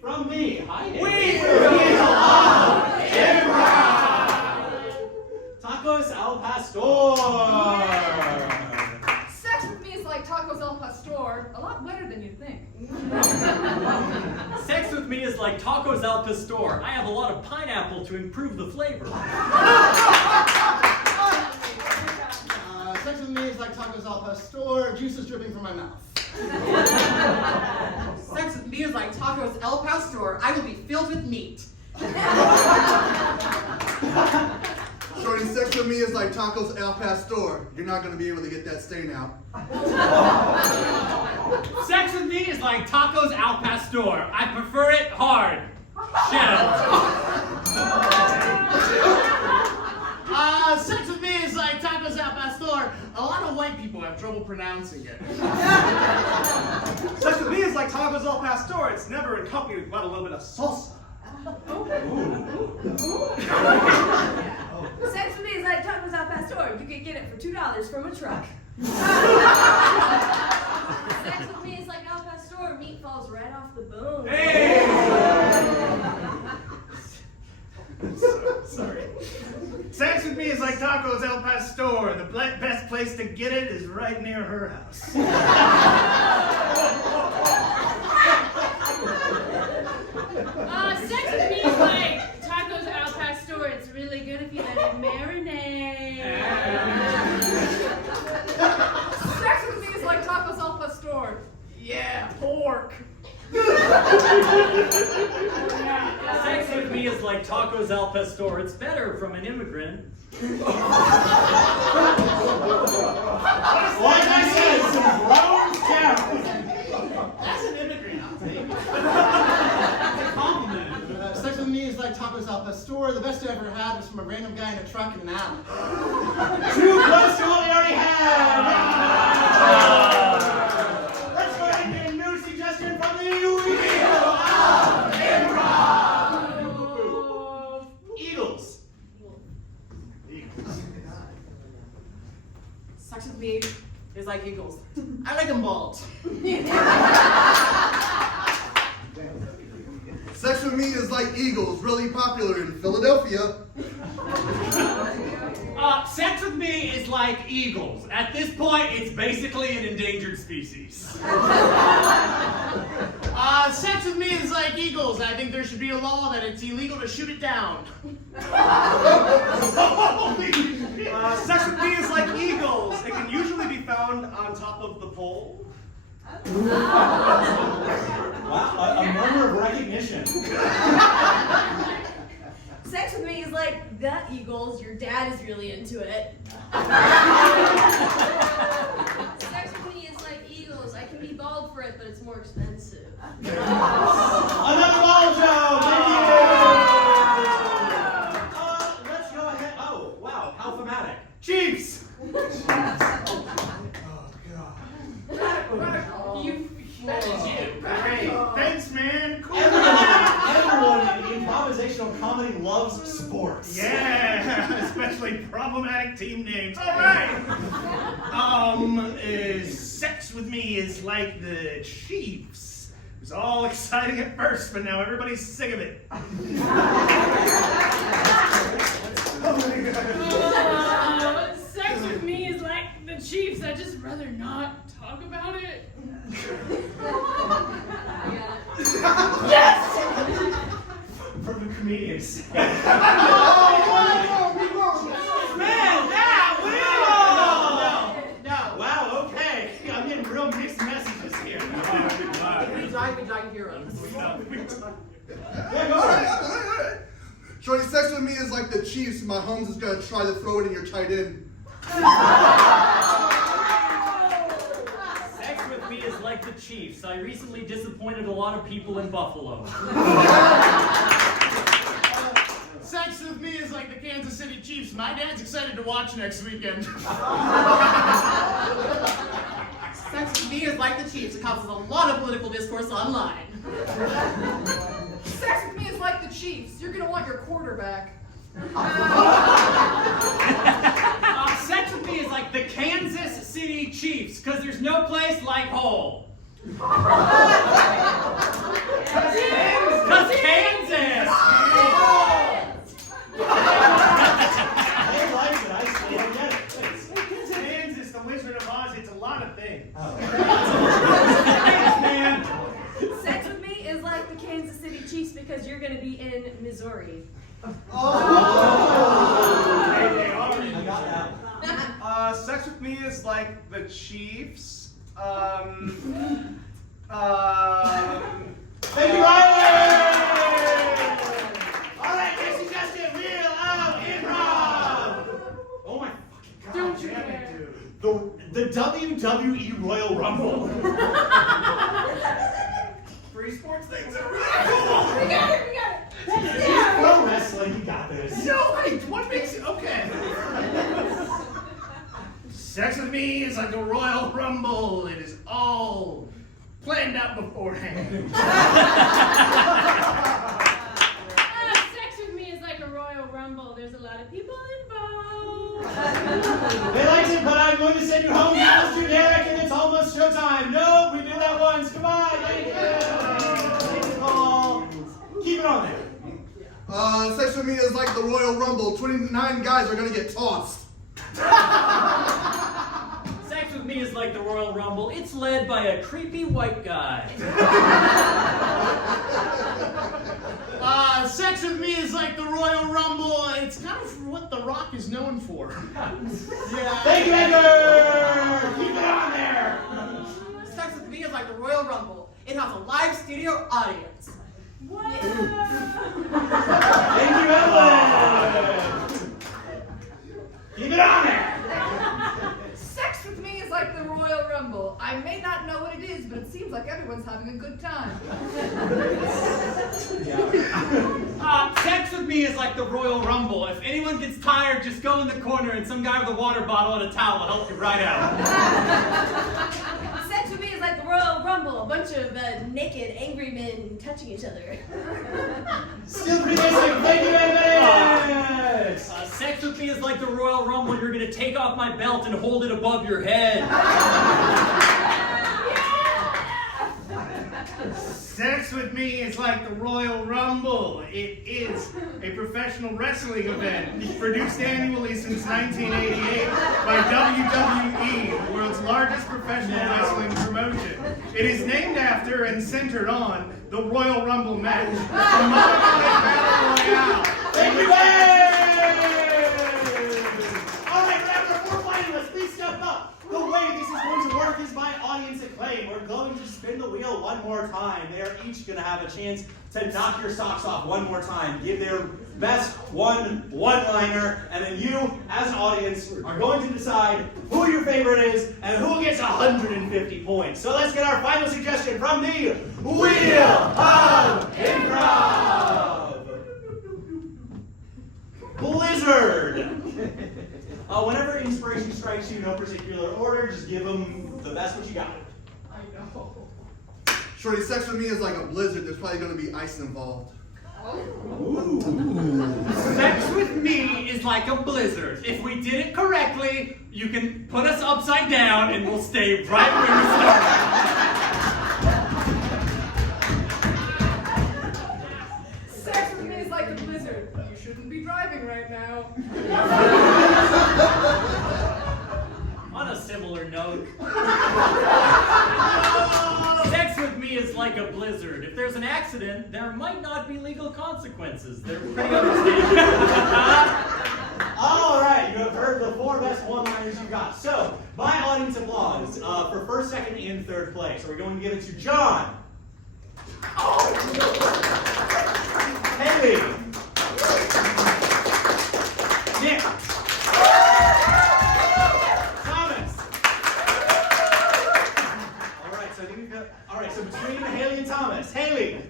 from me. Hi, We love Improv! Tacos al pastor. Sex with me is like tacos al pastor, a lot better than you think. Sex with me is like tacos al pastor. I have a lot of pineapple to improve the flavor. Sex with me is like tacos al pastor, juice is dripping from my mouth. Sex with me is like tacos al pastor. I will be filled with meat. Shorty, sex with me is like tacos al pastor. You're not going to be able to get that stain out. Sex with me is like tacos al pastor. I prefer it hard. Shell. Sex with me is like tacos al pastor. A lot of white people have trouble pronouncing it. Sex with me is like tacos al pastor. It's never accompanied without a little bit of salsa. Sex with me is like tacos al pastor. You can get it for $2 from a truck. Sex with me is like al pastor. Meat falls right off the bone. Hey! Sorry. Sex with me is like tacos al pastor. The best place to get it is right near her house. Sex with me is like tacos al pastor. It's really good if you let it marinate. Sex with me is like tacos al pastor. Yeah, pork. Sex with me is like tacos al pastor. It's better from an immigrant. Like I said, some Rose Town. That's an immigrant, I'll take it. It's a compliment. Sex with me is like tacos al pastor. The best I ever had was from a random guy in a truck in an alley. Too close to what we already had. Let's go ahead and get a new suggestion from the Wheel of Improv. Eagles. Sex with me is like eagles. I like them bald. Sex with me is like eagles, really popular in Philadelphia. Sex with me is like eagles. At this point, it's basically an endangered species. Sex with me is like eagles. I think there should be a law that it's illegal to shoot it down. Sex with me is like eagles. It can usually be found on top of the pole. Wow, a murmur of recognition. Sex with me is like the Eagles. Your dad is really into it. Sex with me is like Eagles. I can be bald for it, but it's more expensive. Another ball joke. Thank you. Let's go ahead. Oh, wow, how thematic. Chiefs! That is you. Great. Thanks, man. Cool. Everyone in improvisational comedy loves sports. Yeah, especially problematic team names. All right. Sex with me is like the Chiefs. It was all exciting at first, but now everybody's sick of it. Sex with me is like the Chiefs. I'd just rather not talk about it. Yes! From the comedians. Man, that will! No. Wow, okay. I'm getting real mixed messages here. We die heroes. Yeah, go All ahead. right. Shorty, sex with me is like the Chiefs. My homes is going to try to throw it in your tight end. Sex with me is like the Chiefs. I recently disappointed a lot of people in Buffalo. Sex with me is like the Kansas City Chiefs. My dad's excited to watch next weekend. Sex with me is like the Chiefs. It causes a lot of political discourse online. Sex with me is like the Chiefs. You're gonna want your quarterback. Sex with me is like the Kansas City Chiefs, because there's no place like home. Kansas Chiefs because you're going to be in Missouri. I got that. Sex with me is like the Chiefs. Thank you, Ryan! All right, next suggestion, Wheel of Improv! Oh my fucking god, Don't you damn dare. it, dude. The WWE Royal Rumble. Free sports things are We really got it, we got it. Pro wrestling, you got this. cool. No, wait, what makes it okay? Sex with me is like a Royal Rumble. It is all planned out beforehand. Sex with me is like a Royal Rumble. There's a lot of people involved. They liked it, but I'm going to send you home. That was generic, and it's almost showtime. No, we did that once. Come on, thank you. Thank you, Paul. Keep it on there. Sex with me is like the Royal Rumble. 29 guys are gonna get tossed. Sex with me is like the Royal Rumble. It's led by a creepy white guy. Sex with me is like the Royal Rumble. It's kind of what The Rock is known for. Thank you, Edgar. Keep it on there. Sex with me is like the Royal Rumble. It has a live studio audience. Thank you, Evelyn. Keep it on there. Sex with me is like the Royal Rumble. I may not know what it is, but it seems like everyone's having a good time. Sex with me is like the Royal Rumble. If anyone gets tired, just go in the corner and some guy with a water bottle and a towel will help you right out. Sex with me is like the Royal Rumble. A bunch of naked, angry men touching each other. Still pretty basic. Thank you, Evan. Sex with me is like the Royal Rumble. You're gonna take off my belt and hold it above your head. Sex with me is like the Royal Rumble. It is a professional wrestling event produced annually since 1988 by WWE, the world's largest professional wrestling promotion. It is named after and centered on the Royal Rumble match, the Monarch Battle Royale. Thank you, all right, remember, 4 finalists, please step up. The way this is going to work is by audience acclaim. We're going to spin the wheel one more time. They are each going to have a chance to knock your socks off one more time. Give their best one-liner, and then you, as an audience, are going to decide who your favorite is and who gets 150 points. So let's get our final suggestion from the Wheel of Improv. Blizzard. Whenever inspiration strikes you, no particular order, just give them the best what you got. I know. Shorty, sex with me is like a blizzard. There's probably gonna be ice involved. Ooh. Sex with me is like a blizzard. If we did it correctly, you can put us upside down and we'll stay right where we started. Sex with me is like a blizzard. You shouldn't be driving right now. On a similar note, sex with me is like a blizzard. If there's an accident, there might not be legal consequences. They're pretty understanding. All right, you have heard the 4 best one-liners you got. So, by audience applause, for first, second, and third place, are we going to give it to John? Haley? Nick? Thomas? All right, so between Haley and Thomas, Haley,